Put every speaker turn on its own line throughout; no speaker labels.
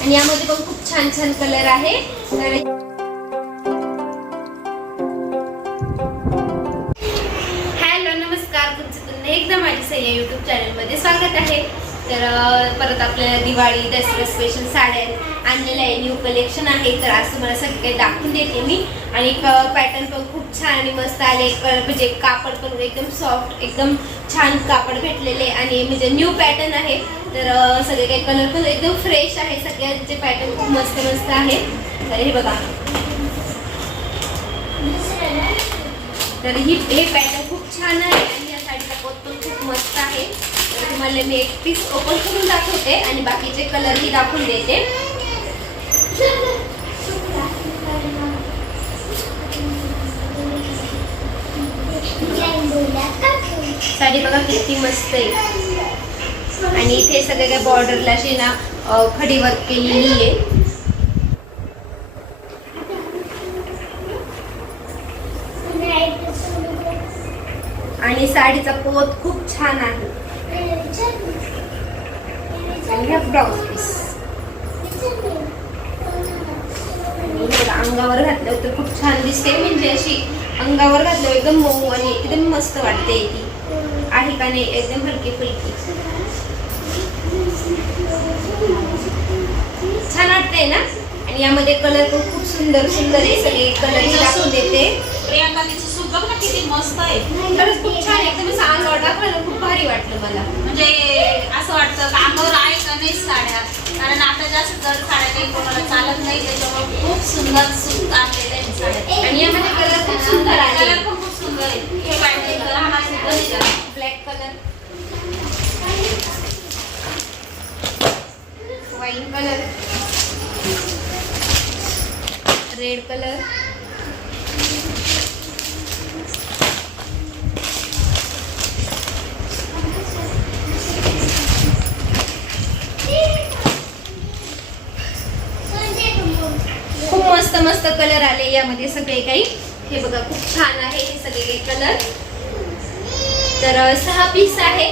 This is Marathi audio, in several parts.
आणि यामध्ये पण खूप छान छान कलर आहे. हॅलो नमस्कार. तुमचं पुन्हा एकदा माझ्या सह्या युट्यूब चॅनलमध्ये स्वागत आहे. तर परत आपल्याला दिवाळी दसरा स्पेशल साड्या आणलेल्या आहे न्यू कलेक्शन आहे. तर आज तुम्हाला सगळं काही दाखवून देते मी. आणि पॅटर्न पण खूप छान आणि मस्त आले. म्हणजे कापड पण एकदम सॉफ्ट एकदम छान कापड भेटलेले आणि म्हणजे न्यू पॅटर्न आहे. तर सगळे काही कलर पण एकदम फ्रेश आहे. सगळ्यांचे पॅटर्न खूप मस्त मस्त आहे. तर हे बघा. तर ही हे पॅटर्न खूप छान आहे. आणि या साडीचा पोत पण खूप मस्त आहे. तुम्हाला मी एक पीस ओपन करून दाखवते आणि बाकीचे कलरही दाखवून देते. साडी बघा किती मस्त आहे. आणि इथे सगळे काय बॉर्डरला अशी ना खडी वर्क केलेली आहे. आणि साडीचा पोत खूप छान आहे. आणि हा पीस अंगावर घातलं तर खूप छान दिसते म्हणजे अशी अंगावर घातलं एकदम मऊ आणि एकदम मस्त वाटते ती. आहे का नाही? एकदम हलकी फुलकी. छान वाटते ना? आणि यामध्ये कलर पण खूप सुंदर सुंदर आहे. सगळे कलर दाखवून देते.
प्रियांका बघ ना किती मस्त आहे.
खरंच खूप छान आहे. अंगावर टाकलं ना खूप भारी वाटलं मला.
म्हणजे असं वाटतं का अंगावर आहे का नाही साड्या? कारण आता जास्त जड साड्या काही कोणाला चालत नाही त्याच्यामुळे खूप सुंदर सूट आणलेलं आहे साड्या.
आणि यामध्ये कलर खूप सुंदर आहे
कलर पण खूप सुंदर आहे. हे हा सुंदर आहे.
Black colour wine colour red colour खूप मस्त कलर आले यामध्ये सगळे काही. हे बघा खूप छान आहे हे सगळे काही कलर. तर सहा पीस आहे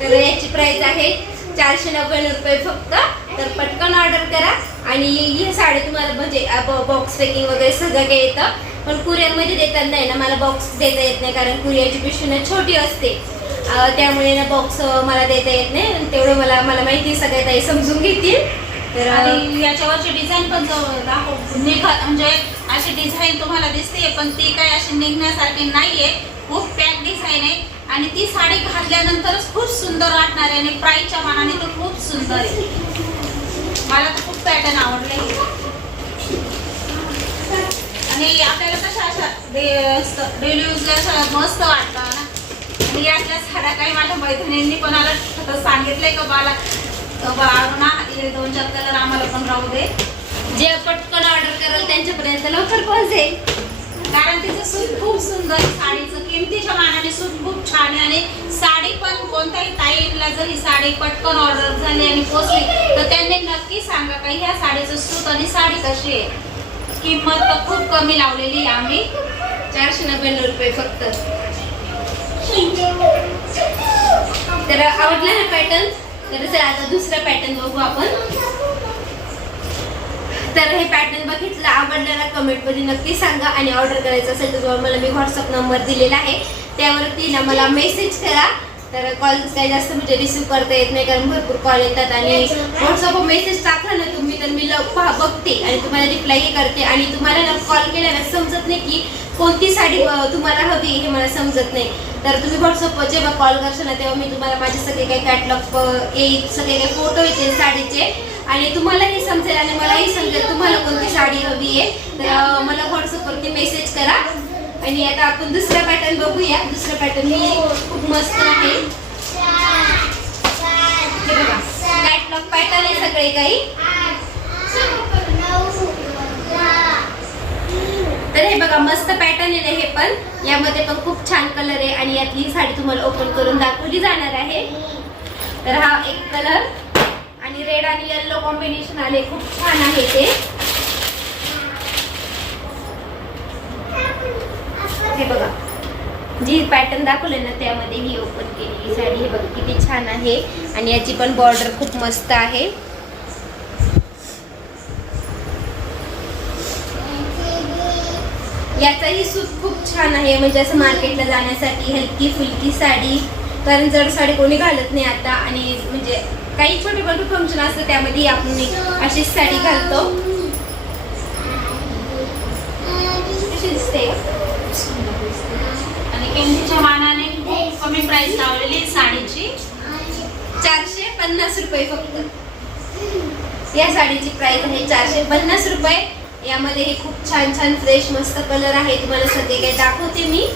तर याची प्राइस आहे चारशे नव्याण्णव रुपये फक्त. तर पटकन ऑर्डर करा. आणि ही साडी तुम्हाला म्हणजे बॉक्स पॅकिंग वगैरे सगळं काही येतं. पण कुरिअरमध्ये देताना नाही ना मला बॉक्स देता येत नाही कारण कुरिअरची पिशवी ना छोटी असते. त्यामुळे ना बॉक्स मला देता येत नाही. तेवढं मला मला माहिती आहे, सगळ्या ताई समजून घेतील. तर
आणि याच्यावरची डिझाईन पण दाखव. निघा म्हणजे अशी डिझाईन तुम्हाला दिसते पण ती काय अशी निघण्यासारखी नाहीये. खूप पॅक डिझाईन आहे. आणि ती साडी घातल्यानंतरच खूप सुंदर वाटणार आहे. आणि प्राईसच्या मानाने तर खूप सुंदर आहे. मला तर खूप पॅटर्न आवडले आणि आपल्याला कशा अशा डेली यूजला अशा मस्त वाटतं ना. आणि यातल्या साड्या काही माझ्या मैत्रिणींनी आता सांगितलंय का मला तर ना हे दोन चार कलर आम्हाला पण राहू दे.
जे पटकन ऑर्डर कराल त्यांच्यापर्यंत लवकर पोहोचेल.
कारण तिचं सूट खूप सुंदर साडीचं किमतीच्या मानाने सूट खूप छान आहे आणि साडी पण कोणत्याही ताईला जर ही साडी पटकन ऑर्डर झाली आणि पोचली तर त्यांनी नक्की सांगा का ह्या साडीचं सूट आणि साडी कशी आहे? किंमत तर खूप कमी लावलेली आहे आम्ही.
चारशे नव्याण्णव रुपये फक्त. तर आवडला ना पॅटर्न तर चला आता दुसरा पॅटर्न बघू आपण. तर हे पॅटर्न बघितलं आवडल्याला कमेंटमध्ये नक्की सांगा. आणि ऑर्डर करायचं असेल तर तुम्हाला मला मी व्हॉट्सअप नंबर दिलेला आहे. त्यावरती ना मला मेसेज करा. तर कॉल काही जास्त म्हणजे रिसिव्ह करता येत नाही कारण भरपूर कॉल येतात. आणि व्हॉट्सअपवर मेसेज टाकला ना तुम्ही तर मी पहा बघते. आणि तुम्हाला रिप्लायही करते. आणि तुम्हाला ना कॉल केल्यानं समजत नाही की कोणती साडी तुम्हाला हवी हे मला समजत नाही. तर तुम्ही व्हॉट्सअपवर जेव्हा कॉल करशाल ना तेव्हा मी तुम्हाला माझे सगळे काही कॅटलॉग येईल सगळे काही फोटो येतील साडीचे. आणि तुम्हालाही समजेल आणि मलाही समजेल तुम्हाला कोणती साडी हवी आहे. तर मला व्हॉट्सअपवरती मेसेज करा. आणि आता आपण दुसरा पॅटर्न बघूया. दुसरा पॅटर्न ही खूप मस्त आहे. कॅटलॉग पॅटर्न आहे सगळे काही. तर हे बघा मस्त पॅटर्न आहे हे पण. यामध्ये पण खूप छान कलर आहे आणि यातली साडी तुम्हाला ओपन करून दाखवली जाणार आहे. तर हा एक कलर आणि रेड आणि येल्लो कॉम्बिनेशन आले. खूप छान आहे ते. हे बघा. जी पॅटर्न दाखवले ना त्यामध्ये ही ओपन केलेली साडी हे बघा किती छान आहे. आणि याची पण बॉर्डर खूप मस्त आहे. याचाही सूत खूप छान आहे. म्हणजे असं मार्केटला जाण्यासाठी हलकी फुलकी साडी कारण जड साडी कोणी घालत नाही आता. आणि म्हणजे काही छोटे मोठे फंक्शन असतं त्यामध्ये आपण अशीच साडी घालतो. कशी दिसते
आणि किमतीच्या मानाने खूप कमी प्राइस लावलेली साडीची.
चारशे पन्नास रुपये फक्त. या साडीची प्राइस आहे चारशे पन्नास रुपये. यामध्ये हे खूप छान छान फ्रेश मस्त कलर आहे. तुम्हाला सगळे काही दाखवते मी.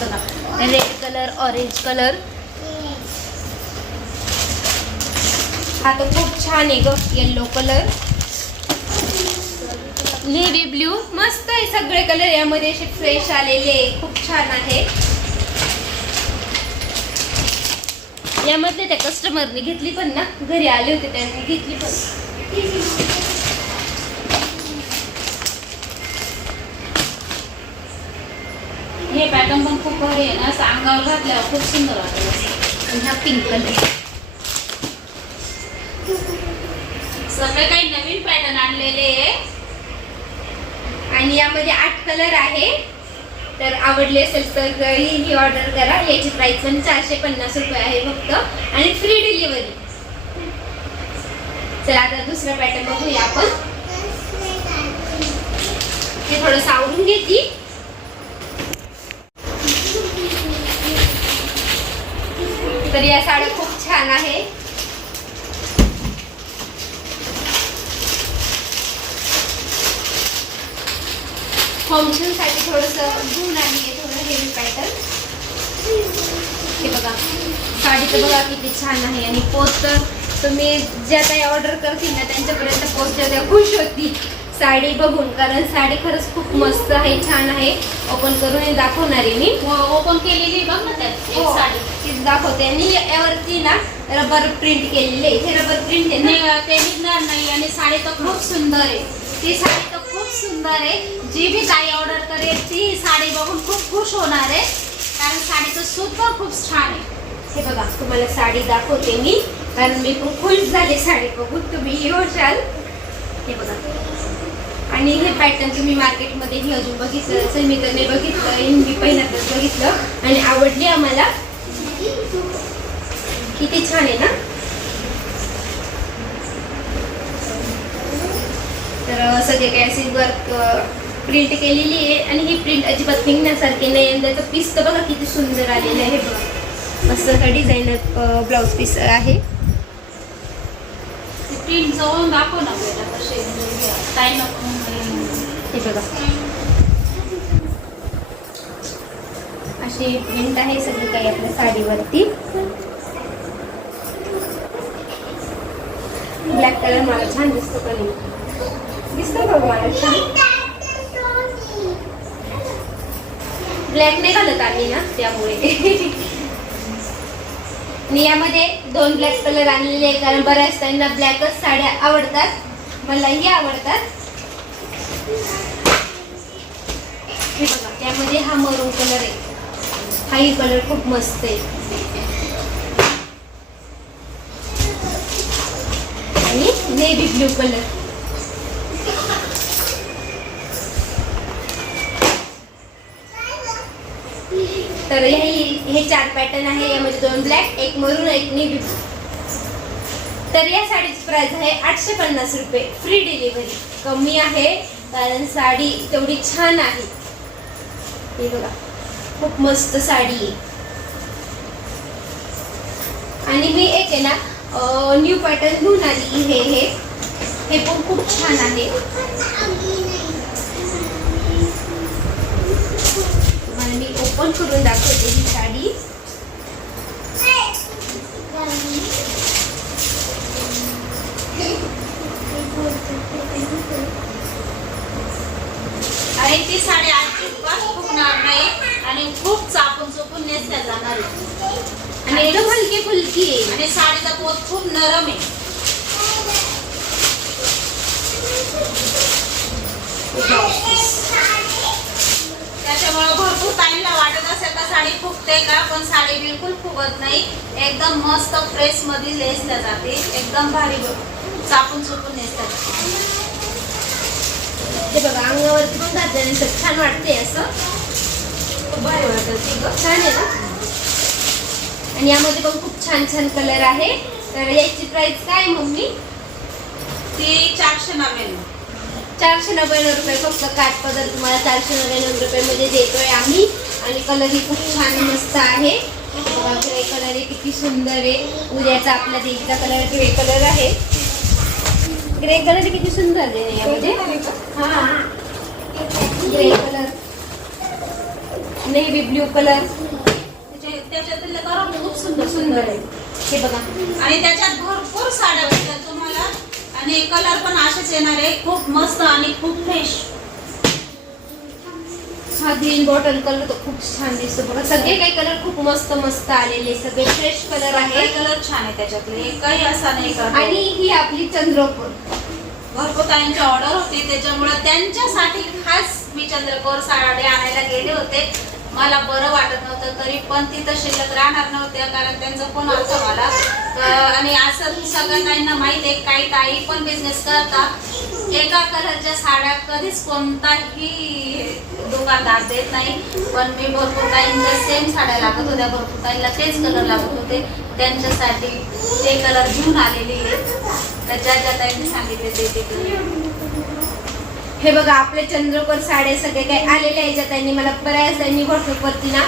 बघा रेड कलर ऑरेंज कलर हा तर खूप छान आहे ग येल्लो कलर नेव्ही ब्ल्यू मस्त आहे सगळे कलर यामध्ये असे फ्रेश आलेले आहे. खूप छान आहे. यामधले त्या कस्टमरने घेतली पण ना. घरी आले होते त्यांनी घेतली पण.
हे पॅटर्न पण खूप भारी आहे ना. असं अंगावर घातल्यावर खूप सुंदर वाटत. असं.
आणि हा पिंक कलर
सगळे काही नवीन पॅटर्न आणलेले आहे.
आणि यामध्ये आठ कलर आहे. तर आवडली असेल तर ही ही ऑर्डर करा. याची प्राईस पण चारशे पन्नास रुपये आहे फक्त. आणि फ्री डिलिव्हरी चला आता दुसरा पॅटर्न बघूया आपण. हे थोडस आवडून घेतली तर या साड्या खूप छान आहे फंक्शनसाठी थोडंसं आली आहे थोडं हेवी पॅटर्न हे बघा. साडी तर बघा किती छान आहे आणि पोस्ट तर तुम्ही ज्या काही ऑर्डर करतील ना त्यांच्यापर्यंत पोस्ट त्या खुश होतील. साडी बघून कारण साडी खरंच खूप मस्त आहे छान आहे. ओपन करून दाखवणार आहे मी.
ओपन केलेली बघ ना
हो,
साडी.
दाखवते. आणि यावरती ना रबर प्रिंट केलेली आहे. हे रबर प्रिंट आहे
ते निघणार नाही आणि साडी तर खूप सुंदर आहे. ती साडी तर खूप सुंदर आहे. जी बी ताई ऑर्डर करेल ती साडी बघून खूप खुश होणार आहे. कारण साडीचं सूत पण खूप छान आहे.
हे बघा तुम्हाला साडी दाखवते मी. कारण मी खूप खुश झाले साडी बघून. तुम्ही येशाल हे बघा. आणि हे पॅटर्न तुम्ही मार्केटमध्ये मार्केटमध्येही अजून बघितलं असेल मी तर नाही बघितलं मी पहिल्यांदाच बघितलं. आणि आवडली आम्हाला. किती छान आहे ना? सगळे काय असे वर्क प्रिंट केलेली आहे आणि ही प्रिंट अजिबात निघण्यासारखी नाही आणि त्याचं पीस तर बघा किती सुंदर आलेलं आहे. हे बघा मस्त डिझायनर ब्लाऊज पीस आहे.
प्रिंट जवळून दाखव ना काय नको
हे बघा. अशी प्रिंट आहे सगळी काही आपल्या साडीवरती. ब्लॅक कलर मला छान दिसतो का ब्लॅक नाही घालत आम्ही ना त्यामुळे. मी यामध्ये दोन ब्लॅक कलर आणलेले आहे कारण बऱ्याच त्यांना ब्लॅकच साड्या आवडतात. मलाही आवडतात. हे बघा त्यामध्ये हा मरून कलर आहे. हाही कलर खूप मस्त आहे. आणि नेव्ही ब्ल्यू कलर तर हे हे चार पॅटर्न आहे. यामध्ये दोन ब्लॅक एक मरून एक नेव्ही तर या साडीची प्राइस आहे आठशे पन्नास रुपये. फ्री डिलिव्हरी कमी आहे कारण साडी तेवढी छान आहे. हे बघा. खूप मस्त साडी आहे. आणि मी एक आहे ना न्यू पॅटर्न घेऊन आली. हे हे. हे पण खूप छान आहे तुम्हाला मी ओपन करून दाखवते ही साडी.
आणि ती साडी अजिबात फुगणार नाही आणि खूप चापून चुपून नेसल्या जाणार आहे.
आणि एकदम हलकी फुलकी आहे.
आणि साडीचा पोत खूप नरम आहे. त्याच्यामुळे भरपूर टाइमला वाटत असेल तर साडी फुगते का? पण साडी बिलकुल फुगत नाही. एकदम मस्त प्रेस मध्ये नेसल्या जाते. एकदम भारी बघ- चापून चुपून नेसल्या जाते.
ते बघा अंगावरती पण घातल्याने छान वाटते असं.
खूप भारी वाटत.
छान आहे ना? आणि यामध्ये पण खूप छान छान कलर आहे. तर याची प्राइस काय मम्मी?
ती चारशे नव्याण्णव.
चारशे नव्याण्णव रुपये फक्त काठ पदर तुम्हाला चारशे नव्याण्णव रुपयामध्ये देतोय आम्ही. आणि कलर ही खूप छान मस्त आहे. बघा ग्रे कलर आहे किती सुंदर आहे. उद्याचा आपला देवीचा कलर ग्रे कलर आहे. ग्रे कलर किती सुंदर आहे यामध्ये हा. Grey colour. Navy blue colour.
त्याचे- त्याच्यातले कलर खूप सुंदर
सुंदर आहे. हे बघा.
आणि त्याच्यात भरपूर साड्या भेटतात तुम्हाला. आणि कलर पण असेच येणार आहे. खूप मस्त आणि खूप फ्रेश
हा ग्रीन बॉटल कलर तर खूप छान दिसतो बघा. सगळे काही कलर खूप मस्त मस्त आलेले सगळे फ्रेश कलर आहे
कलर छान आहे त्याच्यातले. काही असा नाही का
आणि ही आपली चंद्रपूर
भरपूर ऑर्डर होती. त्याच्यामुळे त्यांच्यासाठी खास मी चंद्रकोर साडी आणायला गेले होते. मला बरं वाटत नव्हतं तरी पण तिथं शिल्लक राहणार नव्हत्या कारण त्यांचा फोन आलता मला आणि असं सगळ्या ताईंना माहीत आहे काही ताई पण बिझनेस करतात. एका कलरच्या साड्या कधीच कोणताही दुकानदार देत नाही. पण मी भरपूर ताईंच्या सेम साड्या लागत होत्या. भरपूर ताईला तेच कलर लागत होते. त्यांच्यासाठी ते कलर घेऊन आलेली आहे. तर ज्या ज्या ताईंनी सांगितले ते ते कलर
हे बघा आपले चंद्रकोर साडे सगळे काही आलेले आहे त्यांनी मला बऱ्याच त्यांनी व्हॉट्सअपवरती ना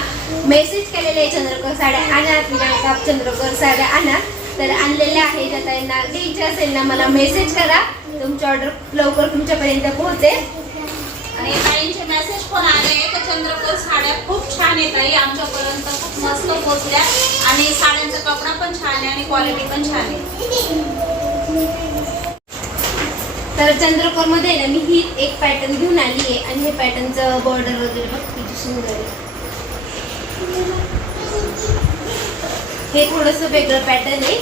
मेसेज केलेले आहे चंद्रकोर साड्या. आणा विनायक चंद्रकोर साड्या आणा तर आणलेल्या आहे ज्या त्यांना घ्यायच्या असेल ना मला मेसेज करा. तुमची ऑर्डर लवकर तुमच्यापर्यंत पोहोचेल
आणि ताईंचे मेसेज पण आले तर चंद्रकोर साड्या खूप छान येत आहे आमच्यापर्यंत खूप मस्त पोचल्या आणि साड्यांचा कपडा पण छान आहे आणि क्वालिटी पण छान आहे.
तर चंद्रकोरमध्ये ना मी ही एक पॅटर्न घेऊन आली आहे. आणि हे पॅटर्नचं बॉर्डर वगैरे बघ किती सुंदर आहे. हे थोडंसं वेगळं पॅटर्न आहे.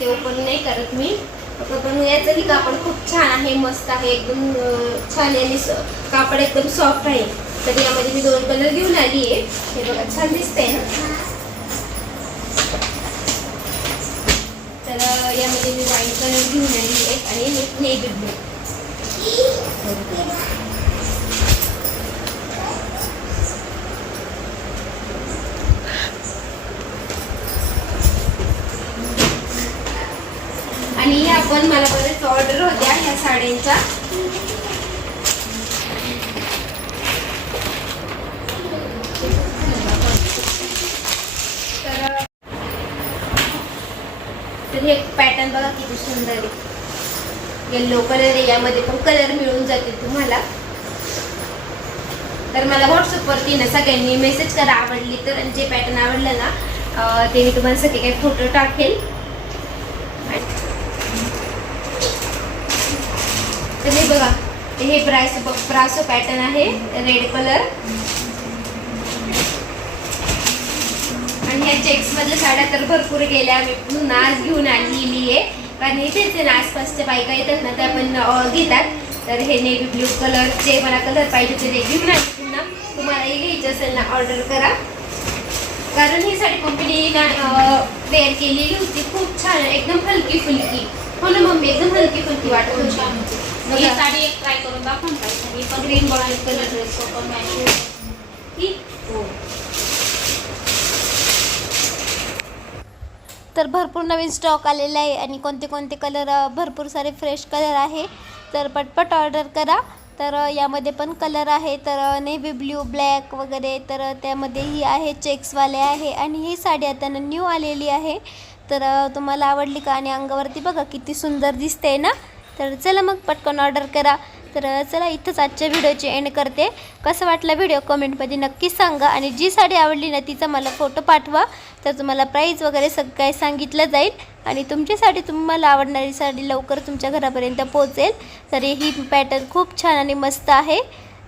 ते ओपन नाही करत मी. पण याचं कापड खूप छान आहे मस्त आहे एकदम छान आहे आणि कापड एकदम सॉफ्ट आहे. तर यामध्ये मी दोन कलर घेऊन आली आहे. हे बघा छान दिसतंय ना? तर यामध्ये मी व्हाईट कलर घेऊन आली आहे आणि नेव्ही ब्लू आणि ह्या पण मला बरेच ऑर्डर होत्या ह्या साड्यांच्या. तर हे पॅटर्न बघा किती सुंदर आहे. येल्लो कलर आहे यामध्ये पण कलर मिळून जातील तुम्हाला. तर मला व्हॉट्सअपवरती ना सगळ्यांनी मेसेज करा आवडली तर. जे पॅटर्न आवडलं ना ते मी तुम्हाला सगळे काही फोटो टाकेल. तर हे बघा हे ब्रास ब्रासो पॅटर्न आहे रेड कलर आणि ह्या चेक्स मधल्या साड्या तर भरपूर गेल्या मी पुन्हा आज घेऊन आलेली आहे कारण हे आहे ना आसपासच्या बायका येतात ना त्या पण घेतात. तर हे नेव्ही ब्ल्यू कलर जे मला कलर पाहिजे ते घेऊन आले पुन्हा. तुम्हालाही घ्यायचं असेल ना ऑर्डर करा. कारण ही साडी कंपनीनं वेअर केलेली होती. खूप छान एकदम हलकी फुलकी हो ना मम्मी? एकदम हलकी फुलकी वाटत होती.
ही साडी एक ट्राय करून दाखवून काय ही पण ग्रीन बॉर्डर कलर ड्रेस पण मॅच
ही
हो.
तर भरपूर नवीन स्टॉक आलेला आहे आणि कोणते कोणते कलर भरपूर सारे फ्रेश कलर आहे. तर पटपट ऑर्डर करा. तर यामध्ये पण कलर आहे. तर नेव्ही ब्ल्यू ब्लॅक वगैरे. तर त्यामध्ये ही आहे चेक्सवाले आहे. आणि ही साडी आता न्यू आलेली आहे. तर तुम्हाला आवडली का आणि अंगावरती बघा किती सुंदर दिसते ना. तर चला मग पटकन ऑर्डर करा. तर चला इथंच आजच्या व्हिडिओची एंड करते. कसं वाटला व्हिडिओ कमेंटमध्ये नक्कीच सांगा. आणि जी साडी आवडली ना तिचा मला फोटो पाठवा. तर तुम्हाला प्राईज वगैरे सगळं काही सांगितलं जाईल. आणि तुमची साडी तुम्हाला आवडणारी साडी लवकर तुमच्या घरापर्यंत पोहोचेल. तर ही पॅटर्न खूप छान आणि मस्त आहे.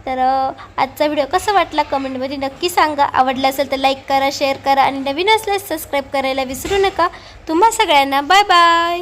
तर आजचा व्हिडिओ कसा वाटला? कमेंटमध्ये नक्की सांगा. आवडला असेल तर लाईक करा शेअर करा. आणि नवीन असल्यास सबस्क्राईब करायला विसरू नका. तुम्हा सगळ्यांना बाय बाय